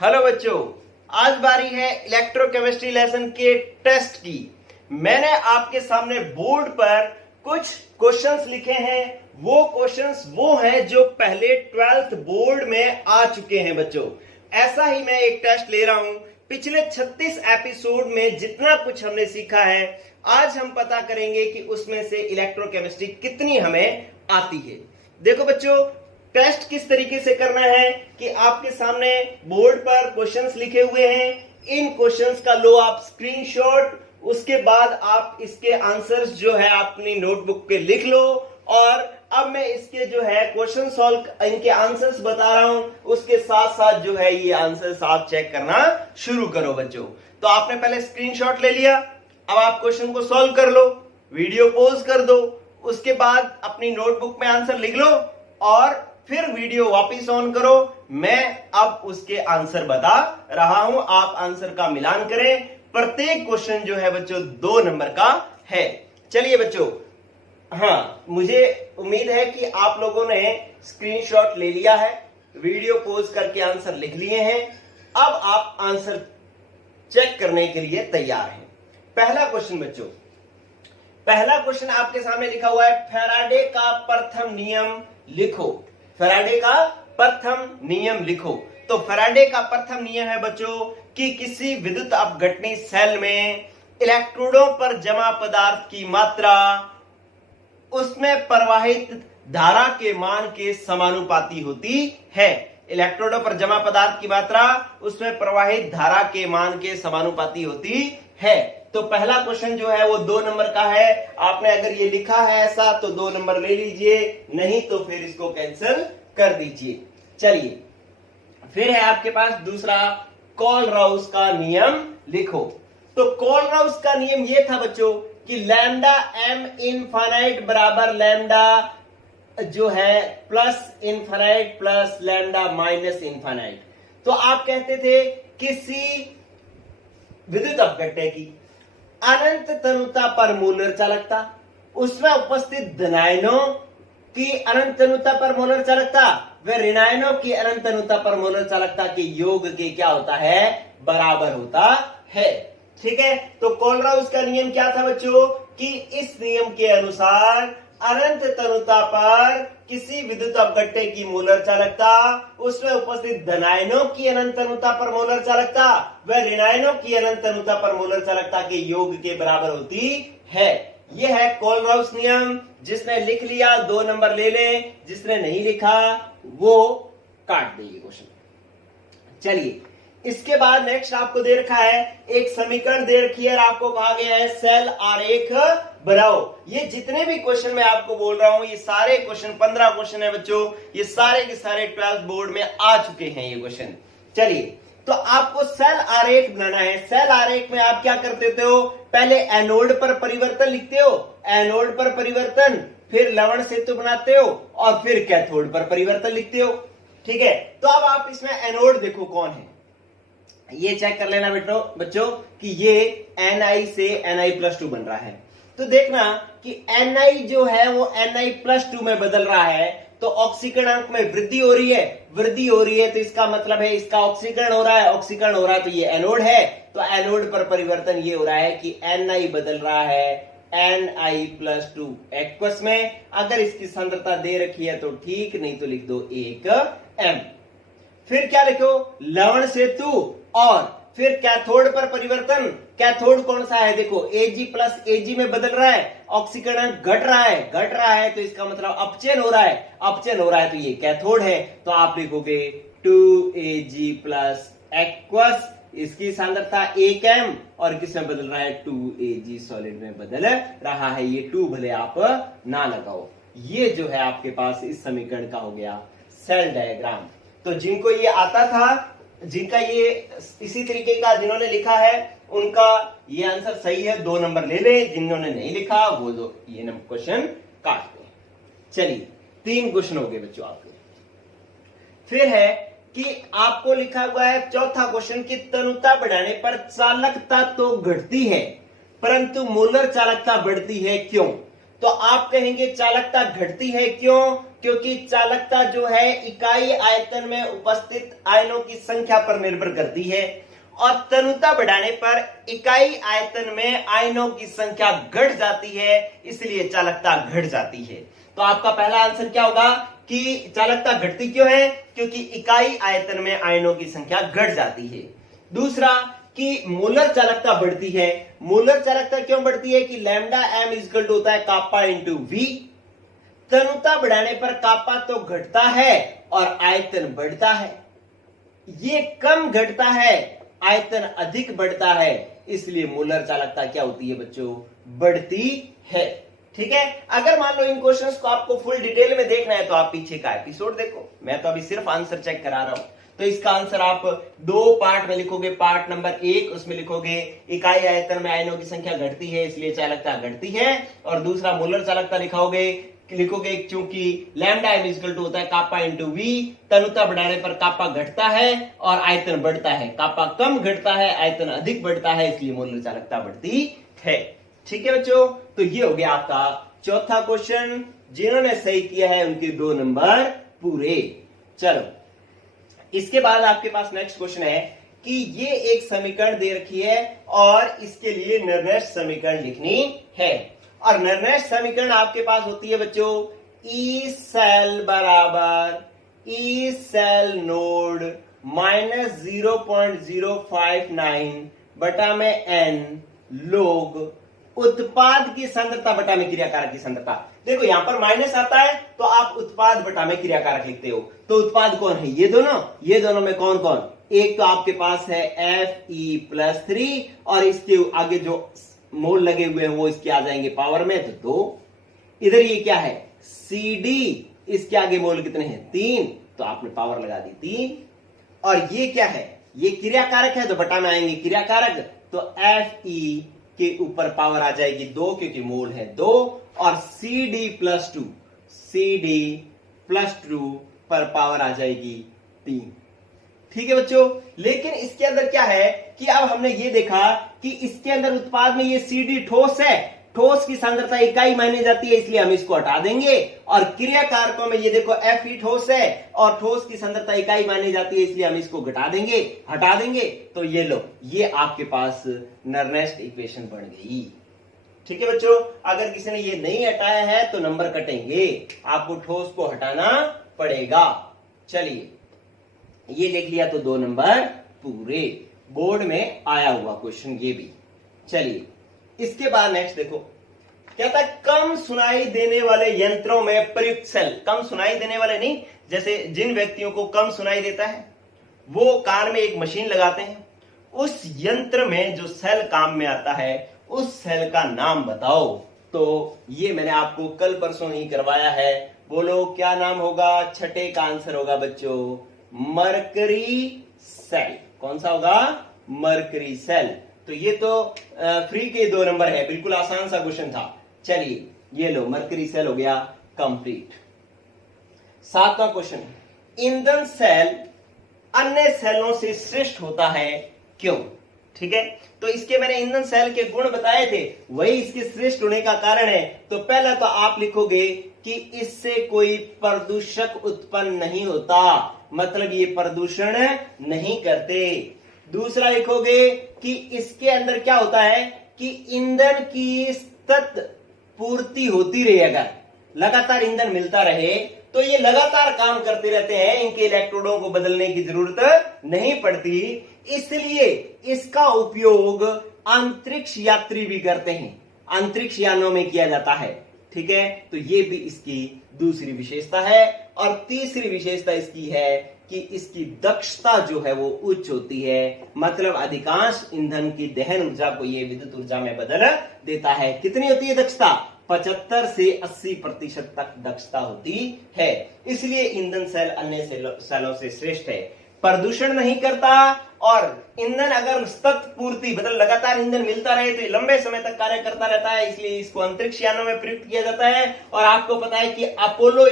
Hello बच्चों, आज बारी है इलेक्ट्रोकेमिस्ट्री लेसन के टेस्ट की। मैंने आपके सामने बोर्ड पर कुछ क्वेश्चंस लिखे हैं। वो क्वेश्चंस वो हैं जो पहले 12th बोर्ड में आ चुके हैं बच्चों। ऐसा ही मैं एक टेस्ट ले रहा हूं। पिछले 36 एपिसोड में जितना कुछ हमने सीखा है, आज हम पता करेंगे कि उसमें से इलेक्ट्रोकेमिस्ट्री कितनी हमें आती है। देखो बच्चों, टेस्ट किस तरीके से करना है कि आपके सामने बोर्ड पर क्वेश्चंस लिखे हुए हैं। इन क्वेश्चंस का लो आप स्क्रीनशॉट, उसके बाद आप इसके आंसर्स जो है अपनी नोटबुक पे लिख लो। और अब मैं इसके जो है क्वेश्चन सॉल्व, इनके आंसर्स बता रहा हूं, उसके साथ साथ जो है ये आंसर्स आप चेक करना शुरू करो बच्चों। तो आपने पहले स्क्रीनशॉट ले लिया, अब आप क्वेश्चन को सॉल्व कर लो, वीडियो पॉज कर दो, उसके बाद अपनी नोटबुक में आंसर लिख लो और फिर वीडियो वापस ऑन करो। मैं अब उसके आंसर बता रहा हूं, आप आंसर का मिलान करें। प्रत्येक क्वेश्चन जो है बच्चों 2 नंबर का है। चलिए बच्चों, हाँ, मुझे उम्मीद है कि आप लोगों ने स्क्रीनशॉट ले लिया है, वीडियो पॉज करके आंसर लिख लिए हैं। अब आप आंसर चेक करने के लिए तैयार हैं। पहला क्वेश्चन बच्चों, पहला क्वेश्चन आपके सामने लिखा हुआ है, फैराडे का प्रथम नियम लिखो। फैराडे का प्रथम नियम लिखो। तो फैराडे का प्रथम नियम है बच्चों कि किसी विद्युत अपघटनी सेल में इलेक्ट्रोडों पर जमा पदार्थ की मात्रा उसमें प्रवाहित धारा के मान के समानुपाती होती है। इलेक्ट्रोडों पर जमा पदार्थ की मात्रा उसमें प्रवाहित धारा के मान के समानुपाती होती है। तो पहला क्वेश्चन जो है वो 2 नंबर का है। आपने अगर ये लिखा है ऐसा तो 2 नंबर ले लीजिए, नहीं तो फिर इसको कैंसिल कर दीजिए। चलिए, फिर है आपके पास दूसरा, कोलराउस का नियम लिखो। तो कोलराउस का नियम ये था बच्चों कि लैम्डा एम इनफाइनाइट बराबर लैम्डा जो है plus infinite plus lambda minus infinite. तो आप कहते थे किसी विद्युत अपघटना की अनंत तनुता पर मोलर चालकता, उसमें उपस्थित धनायनों की अनंत तनुता पर मोलर चालकता व ऋणायनों की अनंत तनुता पर मोलर चालकता के योग के क्या होता है, बराबर होता है। ठीक है, तो कोलराउस का नियम क्या था बच्चों कि इस नियम के अनुसार अनंत तनुता पर किसी विद्युत अपघटना की मोलर चालकता उसमें उपस्थित धनायनों की अनंत तनुता पर मोलर चालकता व ऋणायनों की अनंत तनुता पर मोलर चालकता के योग के बराबर होती है। यह है कोलराउस नियम। जिसने लिख लिया 2 नंबर ले ले, जिसने नहीं लिखा वो काट दे ये क्वेश्चन। चलिए, इसके बाद नेक्स्ट आपको दे रखा है, एक समीकरण दे रखी है और आपको कहा गया है सेल आरेख बनाओ। ये जितने भी क्वेश्चन मैं आपको बोल रहा हूं, ये सारे क्वेश्चन 15 क्वेश्चन है बच्चों, ये सारे के सारे 12th बोर्ड में आ चुके हैं ये क्वेश्चन। चलिए, तो आपको सेल आरेख बनाना है। सेल आरेख में आप क्या करते हो, पहले एनोड पर परिवर्तन लिखते हो, एनोड पर परिवर्तन, फिर लवण सेतु बनाते हो और फिर कैथोड पर परिवर्तन लिखते हो। ठीक है, तो अब आप इसमें एनोड देखो कौन है, ये चेक कर लेना बच्चों कि ये Ni से Ni+2 बन रहा है। तो देखना कि Ni जो है वो Ni+2 में बदल रहा है, तो ऑक्सीकरणांक में वृद्धि हो रही है, वृद्धि हो रही है तो इसका मतलब है इसका ऑक्सीकरण हो रहा है, ऑक्सीकरण हो रहा है तो ये एनोड है। तो एनोड पर परिवर्तन ये हो रहा है कि Ni बदल रहा है Ni+2 एक्वस में। अगर इसकी सांद्रता दे रखी है तो ठीक, नहीं तो लिख दो 1m। फिर क्या लिखो, लवण सेतु, और फिर कैथोड पर परिवर्तन। कैथोड कौन सा है, देखो Ag प्लस Ag में बदल रहा है, ऑक्सीकरण घट रहा है तो इसका मतलब अपचयन हो रहा है, अपचयन हो रहा है तो ये कैथोड है। तो आप लिखोगे 2Ag प्लस एक्वस, इसकी सांद्रता 1m और किसमें बदल रहा है, 2Ag सॉलिड में बदल रहा है। ये 2 भले आप ना लगाओ। ये जो है आपके पास इस समीकरण का हो गया सेल डायग्राम। तो जिनको ये आता था, जिनका ये इसी तरीके का जिन्होंने लिखा है, उनका ये आंसर सही है, 2 नंबर ले ले। जिन्होंने नहीं लिखा वो दो ये नंबर क्वेश्चन काट दें। चलिए, 3 क्वेश्चन हो गए बच्चों आपके। फिर है कि आपको लिखा हुआ है चौथा क्वेश्चन कि तनुता बढ़ाने पर चालकता तो घटती है परंतु मोलर चालकता बढ़ती है, क्यों? तो आप कहेंगे चालकता घटती है क्यों, क्योंकि चालकता जो है इकाई आयतन में उपस्थित आयनों की संख्या पर निर्भर करती है और तनुता बढ़ाने पर इकाई आयतन में आयनों की संख्या घट जाती है, इसलिए चालकता घट जाती है। तो आपका पहला आंसर क्या होगा कि चालकता घटती क्यों है? क्योंकि इकाई आयतन में आयनों की संख्या घट जाती है। दूसरा कि मोलर चालकता बढ़ती है। मोलर चालकता क्यों बढ़ती है? कि लैम्डा एम इक्वल टू होता है कापा इंटू वी। तनुता बढ़ाने पर कापा तो घटता है और आयतन बढ़ता है, ये कम घटता है, आयतन अधिक बढ़ता है, इसलिए मोलर चालकता क्या होती है बच्चों? बढ़ती है। ठीक है, अगर मान लो इन क्वेश्चंस को आपको फुल डिटेल में देखना है तो आप पीछे का एपिसोड देखो, मैं तो अभी सिर्फ आंसर चेक करा रहा हूं। तो इसका आंसर आप दो पार्ट में लिखोगे। पार्ट नंबर 1 उसमें लिखोगे इकाई आयतन में आयनों की संख्या घटती है इसलिए चालकता घटती है, और दूसरा मोलर चालकता लिखोगे क्योंकि लैम्डा एम इक्वल टू होता है कापा इंटू वी, तनुता बढ़ाने पर कापा घटता है और आयतन बढ़ता है, कापा कम घटता है आयतन अधिक बढ़ता है, इसलिए मोलर चालकता बढ़ती है। ठीक है बच्चों, तो ये हो गया आपका चौथा क्वेश्चन। जिन्होंने सही किया है उनके 2 नंबर पूरे। चलो, इसके बाद आपके पास नेक्स्ट क्वेश्चन है कि ये एक समीकरण दे रखी है और इसके लिए निर्णय समीकरण लिखनी है, और निर्णय समीकरण आपके पास होती है बच्चों ई सेल बराबर ई सेल नोड माइनस 0.059 बटा में एन लोग उत्पाद की सांद्रता बटा में क्रियाकारक की सांद्रता। देखो यहां पर माइनस आता है तो आप उत्पाद बटा में क्रियाकारक लिखते हो, तो उत्पाद कौन है? ये दोनों में कौन कौन? एक तो आपके पास है Fe+3 और इसके आगे जो मोल लगे हुए हैं वो इसके आ जाएंगे पावर में, तो 2। इधर ये क्या है? CD, इसके आगे मोल कितने हैं? 3, तो आपने पावर लगा दी 3। और ये क्या है? ये क्रियाकारक है तो बटा में आएंगे क्रियाकारक, तो Fe के ऊपर पावर आ जाएगी 2 क्योंकि मोल है 2, और CD+2 पर पावर आ जाएगी 3। ठीक है बच्चों, लेकिन इसके अंदर क्या है कि अब हमने ये देखा कि इसके अंदर उत्पाद में ये CD ठोस है, ठोस की सांद्रता इकाई मानी जाती है इसलिए हम इसको हटा देंगे, और क्रियाकारकों में ये देखो Fe ठोस है और ठोस की सांद्रता इकाई मानी जाती है इसलिए हम इसको हटा देंगे, तो ये लो, ये आपके पास नर्नेस्ट इक्वेशन बन गई। ठीक है बच्चों, अगर किसी ने ये नहीं हटाया है तो नंबर कटेंगे, आपको ठोस को हटाना पड़ेगा। चलिए, ये लिख लिया तो 2 नंबर पूरे, बोर्ड में आया हुआ क्वेश्चन ये भी। चलिए, इसके बाद नेक्स्ट देखो, कहता है कम सुनाई देने वाले यंत्रों में प्रयुक्त सेल। कम सुनाई देने वाले नहीं, जैसे जिन व्यक्तियों को कम सुनाई देता है वो कान में एक मशीन लगाते हैं, उस यंत्र में जो सेल काम में आता है उस सेल का नाम बताओ। तो ये मैंने आपको कल परसों ही करवाया है, बोलो क्या नाम होगा? छठे का आंसर होगा बच्चों मरकरी सेल। कौन सा होगा? Mercury cell. तो ये तो फ्री के 2 नंबर है, बिल्कुल आसान सा क्वेश्चन था। चलिए, ये लो मरकरी सेल हो गया कंप्लीट। 7वां क्वेश्चन, ईंधन सेल अन्य सेलों से श्रेष्ठ होता है क्यों? ठीक है, तो इसके मैंने ईंधन सेल के गुण बताए थे, वही इसके श्रेष्ठ होने का कारण है। तो पहला तो आप लिखोगे कि इससे कोई प्रदूषक उत्पन्न नहीं होता, मतलब ये प्रदूषण नहीं करते। दूसरा लिखोगे कि इसके अंदर क्या होता है कि ईंधन की सतत पूर्ति होती रहे, अगर लगातार ईंधन मिलता रहे तो ये लगातार काम करते रहते हैं, इनके इलेक्ट्रोडों को बदलने की जरूरत नहीं पड़ती, इसलिए इसका उपयोग अंतरिक्ष यात्री भी करते हैं, अंतरिक्ष यानों में किया जाता है। ठीक है, तो ये भी इसकी दूसरी विशेषता है। और तीसरी विशेषता इसकी है कि इसकी दक्षता जो है वो उच्च होती है, मतलब अधिकांश ईंधन की दहन ऊर्जा को ये विद्युत ऊर्जा में बदल देता है। कितनी होती है दक्षता? 75 से 80% तक दक्षता होती है, इसलिए ईंधन सेल अन्य सेलों से श्रेष्ठ है। प्रदूषण नहीं करता, और ईंधन अगर सतत पूर्ति मतलब लगातार ईंधन मिलता रहे तो लंबे समय तक कार्य करता रहता है, इसलिए इसको अंतरिक्ष यानों में प्रयुक्त किया जाता है। और आपको पता है कि अपोलो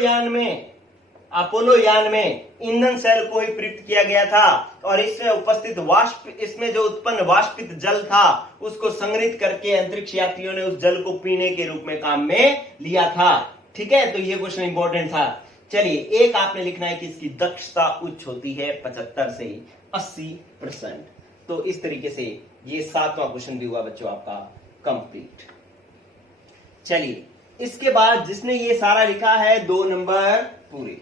यान में ईंधन सेल को ही प्रयुक्त किया गया था, और इसमें उपस्थित इसमें जो उत्पन्न वाष्पित जल था उसको संग्रहित करके अंतरिक्ष यात्रियों ने उस जल को पीने के रूप में काम में लिया था। ठीक है, तो ये क्वेश्चन इंपॉर्टेंट था। चलिए, एक आपने लिखना है कि इसकी दक्षता उच्च होती है 75 से 80%। तो इस तरीके से ये 7वां क्वेश्चन भी हुआ बच्चों आपका कंप्लीट। चलिए, इसके बाद जिसने ये सारा लिखा है 2 नंबर पूरे।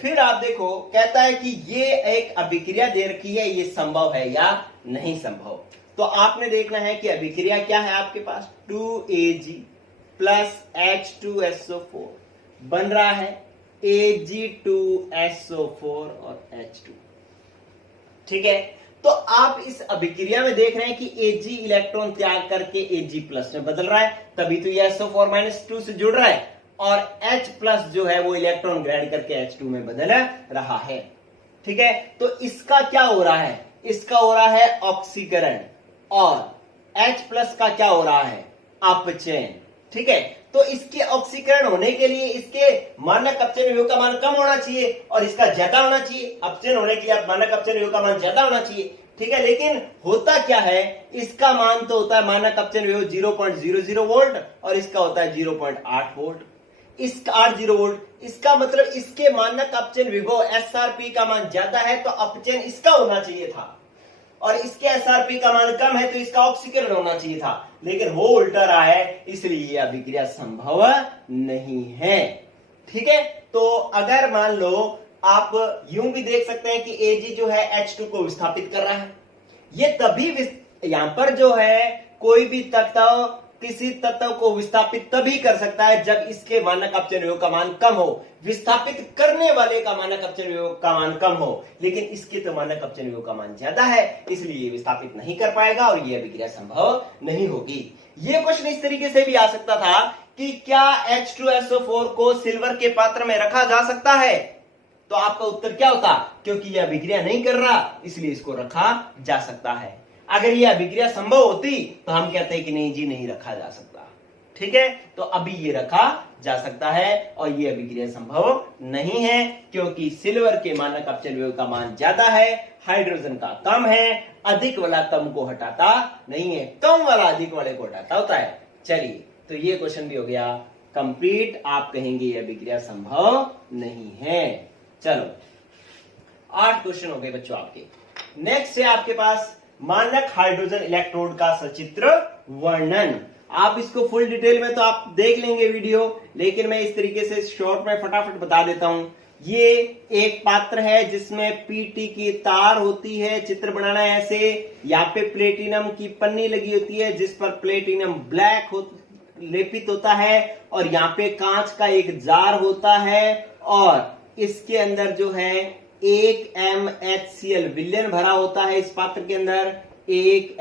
फिर आप देखो, कहता है कि ये एक अभिक्रिया दे रखी है, ये संभव है या नहीं संभव। तो आपने देखना है कि अभिक्रिया क्या है आपके पास, 2Ag प्लस H2SO4 बन रहा है Ag2SO4 और H2। ठीक है, तो आप इस अभिक्रिया में देख रहे हैं कि Ag इलेक्ट्रॉन त्याग करके Ag प्लस में बदल रहा है, तभी तो ये SO4-2 से जुड़ रहा है, और H प्लस जो है वो इलेक्ट्रॉन ग्रहण करके H2 में बदल रहा है। ठीक है, तो इसका क्या हो रहा है, इसका हो रहा है ऑक्सीकरण, और H प्लस का क्या हो रहा है, अपचयन। ठीक है, तो इसके ऑक्सीकरण होने के लिए इसके मानक अपचयन विभव का मान कम होना चाहिए और इसका ज्यादा होना चाहिए। अपचयन होने के लिए मानक अपचयन विभव का मान ज्यादा होना चाहिए। ठीक है, लेकिन होता क्या है, इसका मान तो होता है मानक अपचयन विभव 0.00 वोल्ट और इसका होता है 0.8 वोल्ट, इसका 80 वोल्ट। इसका मतलब इसके मानक अपचयन विभव एसआरपी का मान ज्यादा है तो अपचयन इसका होना चाहिए था, और इसके एसआरपी का मान कम है तो इसका ऑक्सीकरण होना चाहिए था, लेकिन वो उल्टा रहा है, इसलिए यह अभिक्रिया संभव नहीं है। ठीक है, तो अगर मान लो आप यूं भी देख सकते हैं कि Ag जो है H2 को विस्थापित कर रहा है, ये तभी यहां पर जो है कोई भी तत्व किसी तत्व को विस्थापित तभी कर सकता है जब इसके मानक अपचयन विभव का मान कम हो, विस्थापित करने वाले का मानक अपचयन विभव का मान कम हो, लेकिन इसके तो मानक अपचयन विभव का मान ज्यादा है, इसलिए विस्थापित नहीं कर पाएगा और यह अभिक्रिया संभव नहीं होगी। यह क्वेश्चन इस तरीके से भी आ सकता था कि क्या H2SO4 को सिल्वर के पात्र में रखा जा सकता है, तो आपका उत्तर क्या होता, क्योंकि यह अभिक्रिया नहीं कर रहा इसलिए इसको रखा जा सकता है। अगर यह अभिक्रिया संभव होती तो हम कहते हैं कि नहीं जी, नहीं रखा जा सकता। ठीक है, तो अभी ये रखा जा सकता है और ये अभिक्रिया संभव नहीं है, क्योंकि सिल्वर के मानक अपचयन विभव का मान ज्यादा है, हाइड्रोजन का कम है, अधिक वाला कम को हटाता नहीं है, कम वाला अधिक वाले को हटाता होता है। चलिए, तो ये क्वेश्चन भी हो गया कंप्लीट। आप कहेंगे ये अभिक्रिया संभव नहीं है। चलो, 8 क्वेश्चन हो गए बच्चों आपके। नेक्स्ट है आपके पास मानक हाइड्रोजन इलेक्ट्रोड का सचित्र वर्णन। आप इसको फुल डिटेल में तो आप देख लेंगे वीडियो, लेकिन मैं इस तरीके से शॉर्ट में फटाफट बता देता हूं। ये एक पात्र है जिसमें पीटी की तार होती है, चित्र बनाना है ऐसे। यहाँ पे प्लेटिनम की पन्नी लगी होती है जिस पर प्लेटिनम ब्लैक लेपित होता है, और यहाँ पे कांच का एक जार होता है, और इसके अंदर जो है 1 MHCl विलयन भरा होता है। इस पात्र के अंदर 1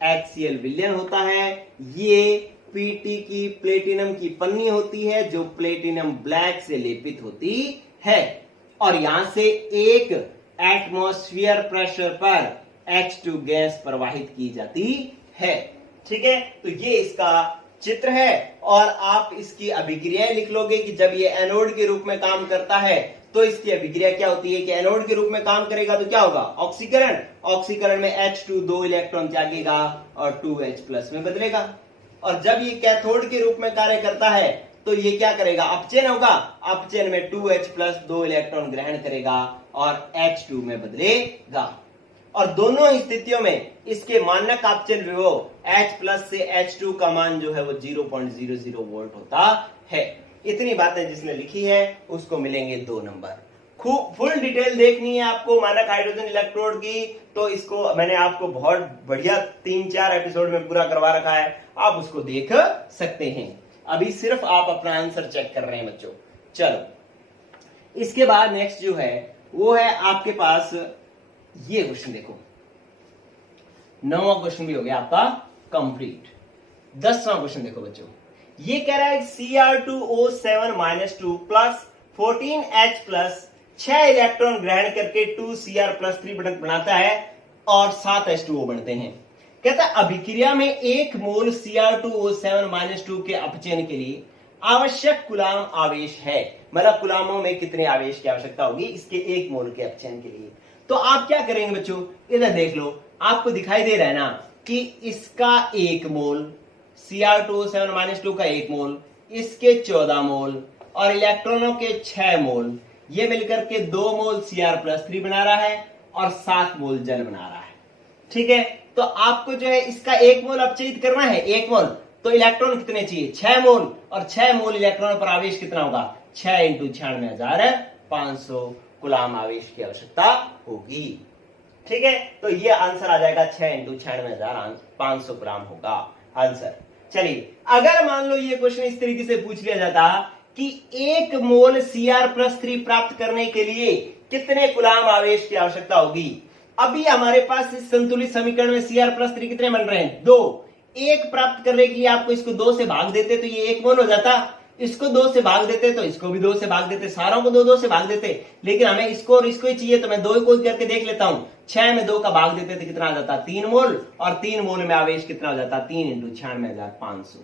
HCl विलयन होता है। ये पीटी की प्लेटिनम की पन्नी होती है जो प्लेटिनम ब्लैक से लेपित होती है, और यहां से एक एटमॉस्फेयर प्रेशर पर H2 गैस प्रवाहित की जाती है। ठीक है, तो ये इसका चित्र है, और आप इसकी अभिक्रियाएं लिख लोगे कि जब ये एनोड के रूप में काम करता है तो इसकी अभिक्रिया क्या होती है कि एनोड के रूप में काम करेगा तो क्या होगा, ऑक्सीकरण। ऑक्सीकरण में H2 2 इलेक्ट्रॉन त्यागेगा और 2H प्लस में बदलेगा, और जब ये कैथोड के रूप में कार्य करता है तो ये क्या करेगा, अपचयन होगा। अपचयन में 2H प्लस 2 इलेक्ट्रॉन ग्रहण करेगा और H2 में बदलेगा, और दोनों स्थितियों में इसके मानक अपचयन विभव H प्लस से H2 का मान जो है वो 0.00 वोल्ट होता है। इतनी बातें जिसने लिखी है उसको मिलेंगे 2 नंबर। खूब फुल डिटेल देखनी है आपको मानक हाइड्रोजन इलेक्ट्रोड की, तो इसको मैंने आपको बहुत बढ़िया 3-4 एपिसोड में पूरा करवा रखा है, आप उसको देख सकते हैं। अभी सिर्फ आप अपना आंसर चेक कर रहे हैं बच्चों। चलो, इसके बाद नेक्स्ट जो है वो है आपके पास ये क्वेश्चन देखो, 9वां क्वेश्चन भी हो गया आपका कंप्लीट। 10वां क्वेश्चन देखो बच्चों, ये कह रहा है Cr2O7-2 plus 14H plus 6 electron ग्रहण करके 2Cr प्लस 3 बटन बनाता है और 7 H2O बनते हैं। कहता है अभिक्रिया में 1 मोल Cr2O7-2 के अपचयन के लिए आवश्यक कुलाम आवेश है। मतलब कुलामों में कितने आवेश की आवश्यकता होगी इसके 1 मोल के अपचयन के लिए। तो आप क्या करेंगे बच्चों, इधर देख लो, आपको दिखाई दे रहा है ना कि इसका 1 मोल Cr2O7-2 का 1 मोल, इसके 14 मोल, और इलेक्ट्रॉनों के 6 मोल, ये मिलकर के 2 मोल Cr+3 बना रहा है और 7 मोल जल बना रहा है। ठीक है, तो आपको जो है इसका 1 मोल अपचयित करना है, 1 मोल, तो इलेक्ट्रॉन कितने चाहिए? 6 मोल, और 6 मोल इलेक्ट्रॉन पर आवेश कितना होगा? 6 × 96,500 कूलाम आवेश की आवश्यकता होगी। ठीक है, तो ये आंसर आ जाएगा 6 × 96,500 कूलाम होगा आंसर। चलिए, अगर मान लो ये क्वेश्चन इस तरीके से पूछ लिया जाता कि 1 मोल Cr+3 प्राप्त करने के लिए कितने कूलाम आवेश की आवश्यकता होगी। अभी हमारे पास इस संतुलित समीकरण में Cr+3 कितने बन रहे हैं? 2। 1 प्राप्त करने के लिए आपको इसको 2 से भाग देते तो ये 1 मोल हो जाता, इसको 2 से भाग देते तो इसको भी 2 से भाग देते, सारों को 2-2 से भाग देते, लेकिन हमें इसको और इसको ही चाहिए तो मैं 2 को ही करके देख लेता हूं। 6 में 2 का भाग देते तो कितना आ जाता? 3 मोल, और 3 मोल में आवेश कितना हो जाता? 3 × 96,500।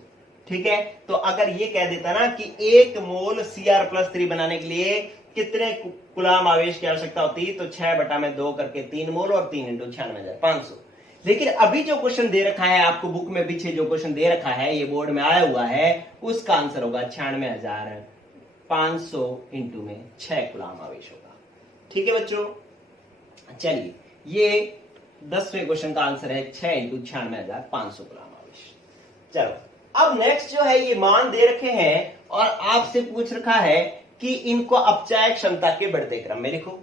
ठीक है, तो अगर ये कह देता ना कि 1 मोल Cr+3 बनाने के लिए कितने कूलाम आवेश की आवश्यकता होती, तो 6/2 करके 3 मोल और 3 × 96,500। लेकिन अभी जो क्वेश्चन दे रखा है आपको बुक में, पीछे जो क्वेश्चन दे रखा है, ये बोर्ड में आया हुआ है, उसका आंसर होगा 96,500 इंटू में 6 कूलाम आवेश होगा। ठीक है बच्चों, चलिए ये 10वें क्वेश्चन का आंसर है 6 × 96,500 कूलाम आवेश। चलो, अब नेक्स्ट जो है ये मान दे रखे हैं और आपसे पूछ रखा है कि इनको अपचायक क्षमता के बढ़ते क्रम में लिखो।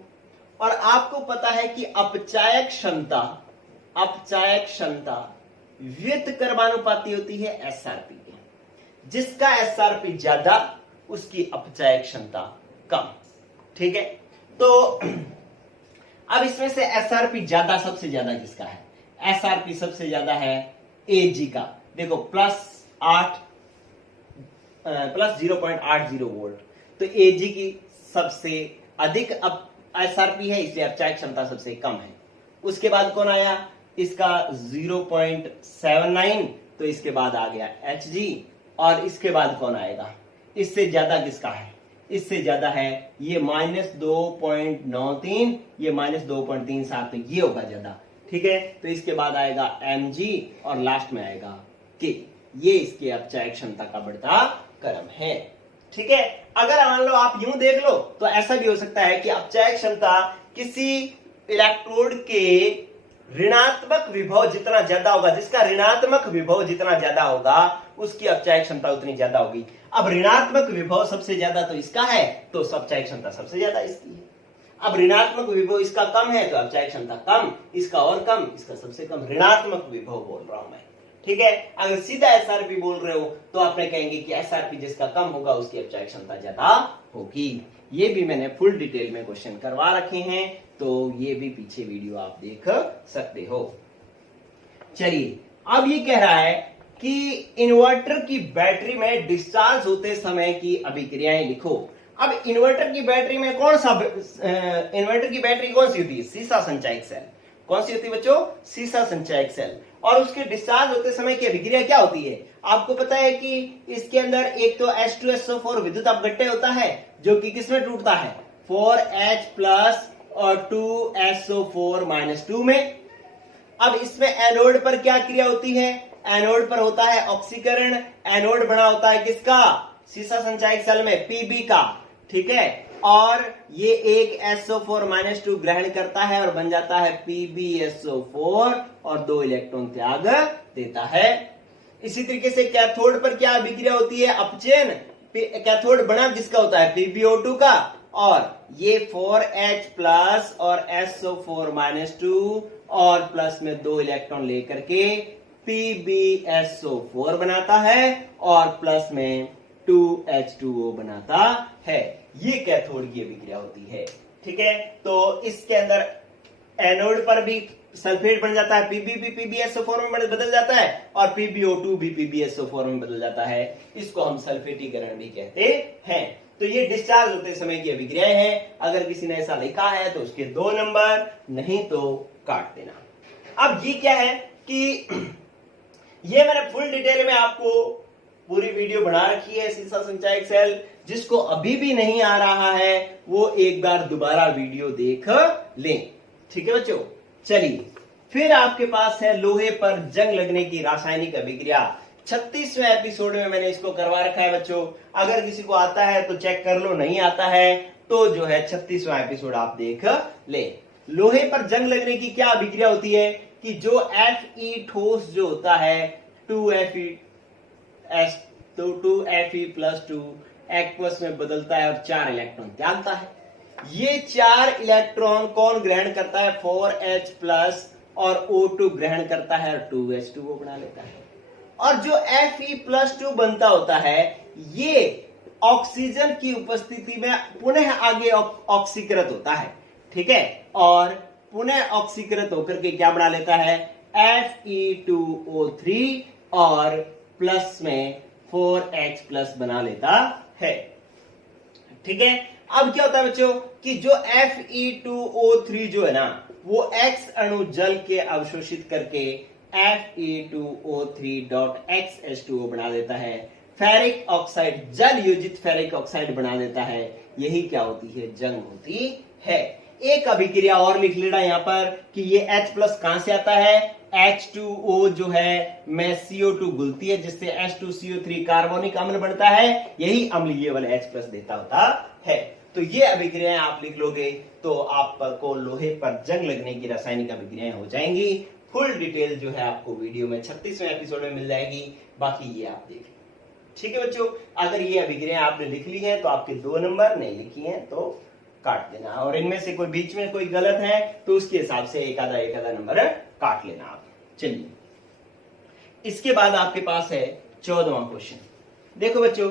और आपको पता है कि अपचायक क्षमता व्युत्क्रमानुपाती होती है एसआरपी के। जिसका एसआरपी ज्यादा उसकी अपचायक क्षमता कम। ठीक है, तो अब इसमें से एसआरपी ज्यादा, सबसे ज्यादा किसका है? एसआरपी सबसे ज्यादा है एजी का। देखो +0.80 वोल्ट, तो एजी की सबसे अधिक एसआरपी है, इसलिए अपचायक क्षमता सबसे कम है। उसके बाद कौन आया? इसका 0.79, तो इसके बाद आ गया Hg, और इसके बाद कौन आएगा? इससे ज्यादा किसका है? इससे ज्यादा है ये -2.93, ये -2.37, तो ये होगा ज्यादा। ठीक है, तो इसके बाद आएगा Mg और लास्ट में आएगा K। ये इसके अपचायक क्षमता का बढ़ता क्रम है। ठीक है, अगर मान लो आप यूं देख लो तो ऐसा भी हो सकता है कि अपचायक क्षमता किसी इलेक्ट्रोड के ऋणात्मक विभव जितना ज्यादा होगा, जिसका ऋणात्मक विभव जितना ज्यादा होगा उसकी अपचायक क्षमता उतनी ज्यादा होगी। अब ऋणात्मक विभव सबसे ज्यादा तो इसका है, तो अपचायक क्षमता सबसे ज्यादा इसकी है। अब ऋणात्मक विभव इसका कम है तो अपचायक क्षमता कम, इसका और कम, इसका सबसे कम। ऋणात्मक विभव बोल रहा हूं मैं। ठीक है, अगर सीधा एसआरपी बोल रहे हो तो आप कहेंगे कि एसआरपी जिसका कम होगा उसकी अपचायक क्षमता ज्यादा होगी। ये भी मैंने फुल डिटेल में क्वेश्चन करवा रखे हैं, तो ये भी पीछे वीडियो आप देख सकते हो। चलिए, अब ये कह रहा है कि इन्वर्टर की बैटरी में डिस्चार्ज होते समय की अभिक्रियाएं लिखो। अब इन्वर्टर की बैटरी में इन्वर्टर की बैटरी कौन सी होती है? सीसा संचायक सेल। कौन सी होती है बच्चों? सीसा संचायक सेल। और उसके डिस्चार्ज होते समय की अभिक्रिया क्या होती है? आपको पता है कि इसके अंदर एक तो H2SO4 विद्युत अपघट्य होता है, जो कि किसमें टूटता है? 4H+ और 2SO4-2 में। अब इसमें एनोड पर क्या क्रिया होती है? एनोड पर होता है ऑक्सीकरण। एनोड बना होता है किसका? सीसा संचायक सेल में Pb का। ठीक है, और ये एक SO4-2 ग्रहण करता है और बन जाता है PbSO4 और 2 इलेक्ट्रॉन त्याग देता है। इसी तरीके से कैथोड पर क्या अभिक्रिया होती है? अपचयन। कैथोड बना किसका होता है? PbO2 का, और ये 4H+ और SO4-2 और प्लस में 2 इलेक्ट्रॉन लेकर के PbSO4 बनाता है और प्लस में 2H2O बनाता है। ये कैथोड की अभिक्रिया होती है। ठीक है, तो इसके अंदर एनोड पर भी सल्फेट बन जाता है, Pb भी PbSO4 में बदल जाता है और PbO2 भी PbSO4 में बदल जाता है। इसको हम सल्फेटीकरण भी कहते हैं। तो ये डिस्चार्ज होते समय की अभिक्रियाएं हैं। अगर किसी ने ऐसा लिखा है तो उसके 2 नंबर, नहीं तो काट देना। अब ये क्या है कि ये मैंने फुल डिटेल में आपको पूरी वीडियो बना रखी है सीसा संचायक सेल। जिसको अभी भी नहीं आ रहा है वो एक बार दोबारा वीडियो देख लें। ठीक है बच्चों, चलिए फिर आपके पास है लोहे पर जंग लगने की रासायनिक अभिक्रिया। 36वें एपिसोड में मैंने इसको करवा रखा है बच्चों। अगर किसी को आता है तो चेक कर लो, नहीं आता है तो जो है 36वां एपिसोड आप देख ले। लोहे पर जंग लगने की क्या अभिक्रिया होती है कि जो Fe ठोस जो होता है 2Fe+2 एक्वस में बदलता है और 4 इलेक्ट्रॉन त्यागता है। ये 4 इलेक्ट्रॉन कौन ग्रहण करता है? 4H+ और O2 ग्रहण करता है और 2H2O बना लेता है। और जो Fe+2 बनता होता है ये ऑक्सीजन की उपस्थिति में पुनः आगे ऑक्सीकृत होता है, ठीक है, और पुनः ऑक्सीकृत होकर के क्या बना लेता है? Fe2O3 और प्लस में 4H+ बना लेता है, ठीक है। अब क्या होता है बच्चों कि जो Fe2O3 जो है ना वो X अणु जल के अवशोषित करके Fe2O3.XH2O बना देता है। फेरिक ऑक्साइड, जल योजित फेरिक ऑक्साइड बना देता है। यही क्या होती है? जंग होती है। एक अभिक्रिया और लिख लेना यहां पर कि ये H+ कहां से आता है? H2O जो है में CO2 घुलती है जिससे H2CO3 कार्बोनिक अम्ल बनता है। यही अम्ल ये वाले H+ देता होता है। तो ये अभिक्रियाएं आप लिख लोगे तो आपको लोहे पर जंग लगने की रासायनिक अभिक्रियाएं हो जाएंगी। फुल डिटेल जो है आपको वीडियो में 36वें एपिसोड में मिल जाएगी। बाकी ये आप देख, ठीक है बच्चों। अगर ये अभिक्रियाएं आपने लिख ली हैं तो आपके 2 नंबर, नहीं लिखी हैं तो काट देना, और इनमें से कोई बीच में कोई गलत है तो उसके हिसाब से एक आधा नंबर काट लेना आप। चलिए, इसके बाद आपके पास है 14वां क्वेश्चन। देखो बच्चों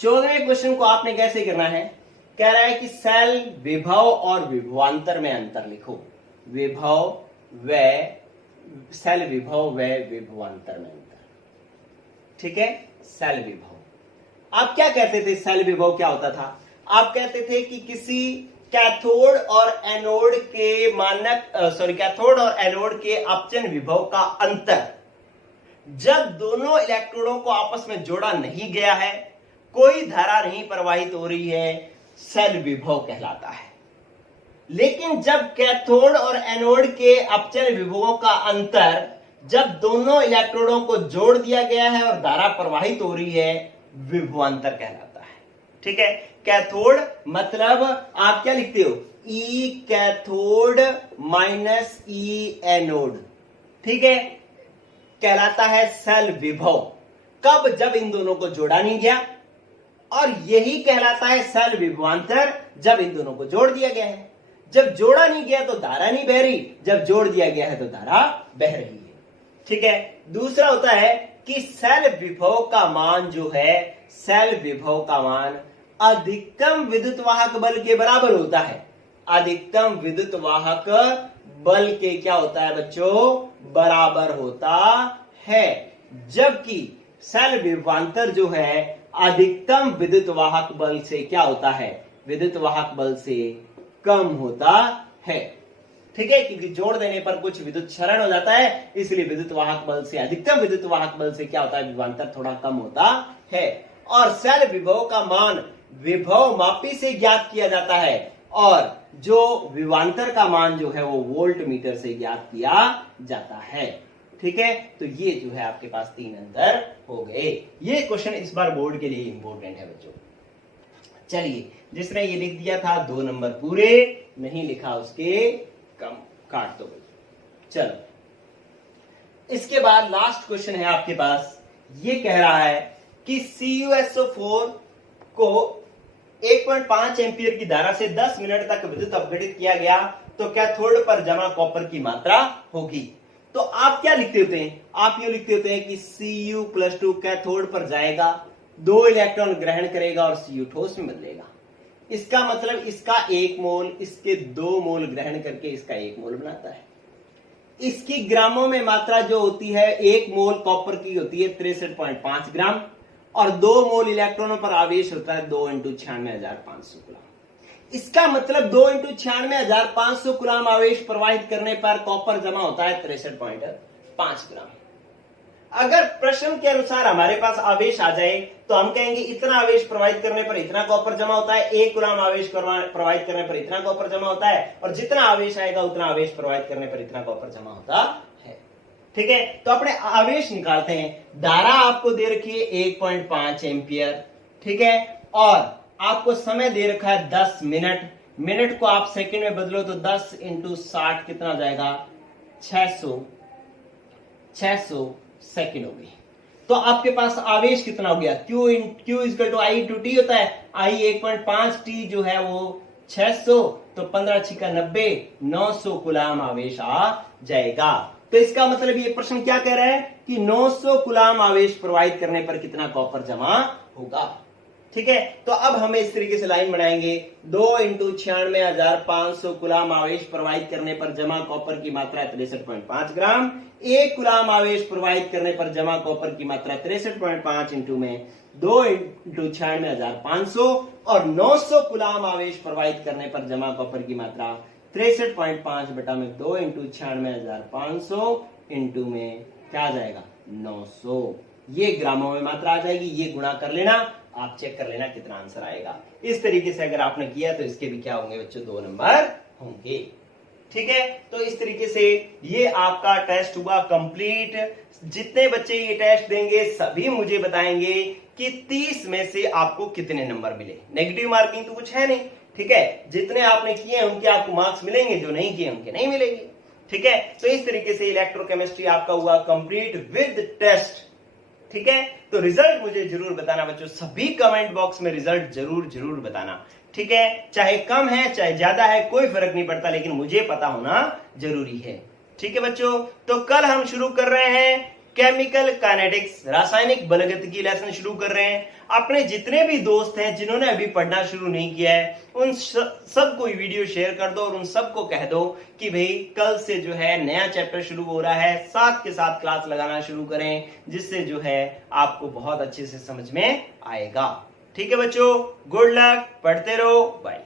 14वें क्वेश्चन को आपने कैसे करना है? कह रहा है कि सेल विभव और विभवांतर में अंतर लिखो। विभव व सेल विभव व विभवांतर में अंतर, ठीक है। सेल विभव, आप क्या कहते थे? सेल विभव क्या होता था? आप कहते थे कि किसी कैथोड और एनोड के कैथोड और एनोड के अपचन विभव का अंतर जब दोनों इलेक्ट्रोडों को आपस में जोड़ा नहीं गया है, कोई धारा नहीं प्रवाहित हो रही है, सेल विभव कहलाता है। लेकिन जब कैथोड और एनोड के अपचन विभवों का अंतर जब दोनों इलेक्ट्रोडों को जोड़ दिया गया है और धारा प्रवाहित हो रही है, विभवांतर कहलाता है, ठीक है। कैथोड मतलब आप क्या लिखते हो? E cathode minus E anode, ठीक है, कहलाता है सेल विभव। कब? जब इन दोनों को जोड़ा नहीं गया। और यही कहलाता है सेल विभवांतर जब इन दोनों को जोड़ दिया गया है। जब जोड़ा नहीं गया तो धारा नहीं बह रही, जब जोड़ दिया गया है तो धारा बह रही है, ठीक है। दूसरा होता है कि सेल विभव का मान जो है, सेल विभव का मान अधिकतम विद्युत वाहक बल के बराबर होता है। अधिकतम विद्युत वाहक बल के क्या होता है बच्चों? बराबर होता है। जबकि सेल विभवांतर जो है अधिकतम विद्युत वाहक बल से क्या होता है? विद्युत वाहक बल से कम होता है, ठीक है, क्योंकि जोड़ देने पर कुछ विद्युत क्षरण हो जाता है, इसलिए विद्युत वाहक बल से, अधिकतम विद्युत वाहक बल से क्या होता है? विभवांतर थोड़ा कम होता है। और सेल विभव का मान विभव मापी से ज्ञात किया जाता है और जो विभवांतर का मान जो है वो वोल्ट मीटर से ज्ञात किया जाता है, ठीक है। तो ये जो है आपके पास 3 अंतर हो गए। ये क्वेश्चन इस बार बोर्ड के लिए इंपॉर्टेंट है बच्चों। चलिए, जिसने ये लिख दिया था 2 नंबर पूरे, नहीं लिखा उसके कम, काट दो। चलो, इसके बाद लास्ट क्वेश्चन है आपके पास। ये कह रहा है कि CuSO4 को 1.5 एम्पियर की धारा से 10 मिनट तक विद्युत अपघटित किया गया तो कैथोड पर जमा कॉपर की मात्रा होगी। तो आप क्या लिखते होते हैं? आप यूं लिखते होते हैं कि Cu+2 कैथोड पर जाएगा, 2 इलेक्ट्रॉन ग्रहण करेगा और Cu ठोस में बदलेगा। इसका मतलब इसका 1 मोल इसके 2 मोल ग्रहण करके इसका 1 मोल बनाता है। इसकी ग्रामों में मात्रा जो होती है, 1 मोल कॉपर की होती है 63.5 ग्राम और 2 मोल इलेक्ट्रॉनों पर आवेश होता है 2 × 96,500 कूलम। इसका मतलब 2 × 96,500 कूलम आवेश प्रवाहित करने पर कॉपर जमा होता है 63.5 ग्राम। अगर प्रश्न के अनुसार हमारे पास आवेश आ जाए तो हम कहेंगे इतना आवेश प्रवाहित करने पर इतना कॉपर जमा होता है, 1 कूलम आवेश प्रवाहित करने पर इतना कॉपर जमा होता है, और जितना आवेश आएगा उतना आवेश प्रवाहित करने पर इतना कॉपर जमा होता है। ठीक है, तो अपने आवेश निकालते हैं। धारा आपको दे रखी है 1.5 एम्पियर, ठीक है, और आपको समय दे रखा है 10 मिनट। मिनट को आप सेकंड में बदलो तो 10 इंटू 60 कितना हो जाएगा, 600 सेकंड हो गई। तो आपके पास आवेश कितना हो गया, Q equal to I two T होता है। आई 1.5, टी जो है वो 600, तो 15 छिका 90, 900 कूलाम आवेश आ जाएगा। तो इसका मतलब ये प्रश्न क्या कह रहा है कि 900 कूलाम आवेश प्रवाहित करने पर कितना कॉपर जमा होगा। ठीक है, तो अब हमें इस तरीके से लाइन बनाएंगे, 2 इंटू 96,500 कूलाम आवेश प्रवाहित करने पर जमा कॉपर की मात्रा 63.5 ग्राम। 1 कूलाम आवेश प्रवाहित करने पर जमा कॉपर की मात्रा 63.5 इंटू में 2 इंटू 96,500 और 900 कूलाम आवेश प्रवाहित करने पर जमा कॉपर की मात्रा 63.5 बटा में 2 इंटू 96,500 इंटू में क्या आ जाएगा 900। ये ग्रामों में मात्रा आ जाएगी, ये गुणा कर लेना, आप चेक कर लेना कितना आंसर आएगा। इस तरीके से अगर आपने किया तो इसके भी क्या होंगे बच्चों, 2 नंबर होंगे। ठीक है, तो इस तरीके से ये आपका टेस्ट हुआ कंप्लीट। जितने बच्चे ये टेस्ट देंगे सभी मुझे बताएंगे कि 30 में से आपको कितने नंबर मिले। नेगेटिव मार्किंग तो कुछ है नहीं, ठीक है, जितने आपने किए उनके आपको मार्क्स मिलेंगे, जो नहीं किए उनके नहीं मिलेंगे। ठीक है, तो इस तरीके से इलेक्ट्रोकेमिस्ट्री आपका हुआ कंप्लीट विद टेस्ट। ठीक है, तो रिजल्ट मुझे जरूर बताना बच्चों, सभी कमेंट बॉक्स में रिजल्ट जरूर बताना। ठीक है, चाहे कम है चाहे ज्यादा है कोई फर्क नहीं पड़ता, लेकिन मुझे पता होना जरूरी है। ठीक है बच्चों, तो कल हम शुरू कर रहे हैं केमिकल काइनेटिक्स, रासायनिक बलगतिकी लेसन शुरू कर रहे हैं। अपने जितने भी दोस्त हैं जिन्होंने अभी पढ़ना शुरू नहीं किया है उन सबको वीडियो शेयर कर दो और उन सबको कह दो कि भाई कल से जो है नया चैप्टर शुरू हो रहा है, साथ के साथ क्लास लगाना शुरू करें, जिससे जो है आपको बहुत अच्छे से समझ में आएगा। ठीक है बच्चों, गुड लक, पढ़ते रहो, बाय।